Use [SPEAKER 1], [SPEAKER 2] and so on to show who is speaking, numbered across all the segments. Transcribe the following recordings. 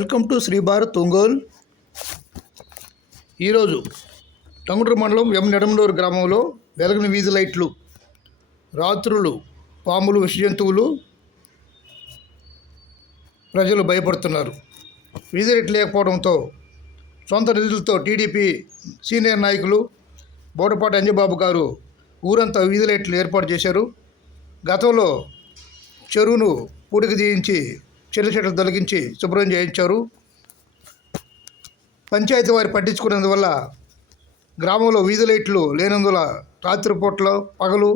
[SPEAKER 1] Welcome to Shri Bharat Ongole. ఈరోజు టంగుటూరు మండలం ఎం నెడమలూరు గ్రామంలో వెలగని వీధి లైట్లు రాత్రులు పాములు విష జంతువులు ప్రజలు భయపడుతున్నారు. వీధి లైట్లు లేకపోవడంతో సొంత నిధులతో టీడీపీ సీనియర్ నాయకులు బోడపాటి అంజబాబు గారు ఊరంతా వీధి లైట్లు ఏర్పాటు చేశారు. గతంలో చెరువును పూడికి తీయించి చెల్లి చెట్లు తొలగించి శుభ్రం చేయించారు. పంచాయతీ వారు పట్టించుకున్నందువల్ల గ్రామంలో వీధి లైట్లు లేనందువల్ల రాత్రిపూట్ల పగలు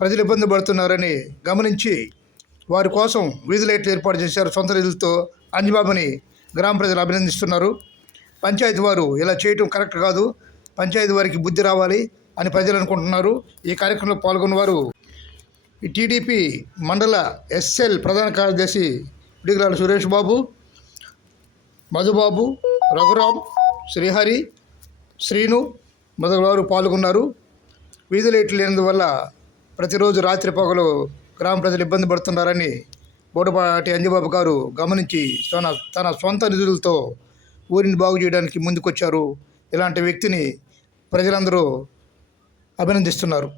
[SPEAKER 1] ప్రజలు ఇబ్బంది పడుతున్నారని గమనించి వారి కోసం వీధి లైట్లు ఏర్పాటు చేశారు. సొంత నిధులతో అంజబాబుని గ్రామ ప్రజలు అభినందిస్తున్నారు. పంచాయతీ వారు ఇలా చేయటం కరెక్ట్ కాదు. పంచాయతీ వారికి బుద్ధి రావాలి అని ప్రజలు అనుకుంటున్నారు. ఈ కార్యక్రమంలో పాల్గొన్నవారు ఈ టీడీపీ మండల ఎస్ఎల్ ప్రధాన కార్యదర్శి పిడిగిరాల సురేష్ బాబు మధుబాబు రఘురామ్ శ్రీహరి శ్రీను మొదలవారు పాల్గొన్నారు. వీధి లైట్లు లేనందువల్ల ప్రతిరోజు రాత్రి పగలు గ్రామ ప్రజలు ఇబ్బంది పడుతున్నారని బోడపాటి అంజబాబు గారు గమనించి తన తన సొంత నిధులతో ఊరిని బాగు చేయడానికి ముందుకొచ్చారు. ఇలాంటి వ్యక్తిని ప్రజలందరూ అభినందిస్తున్నారు.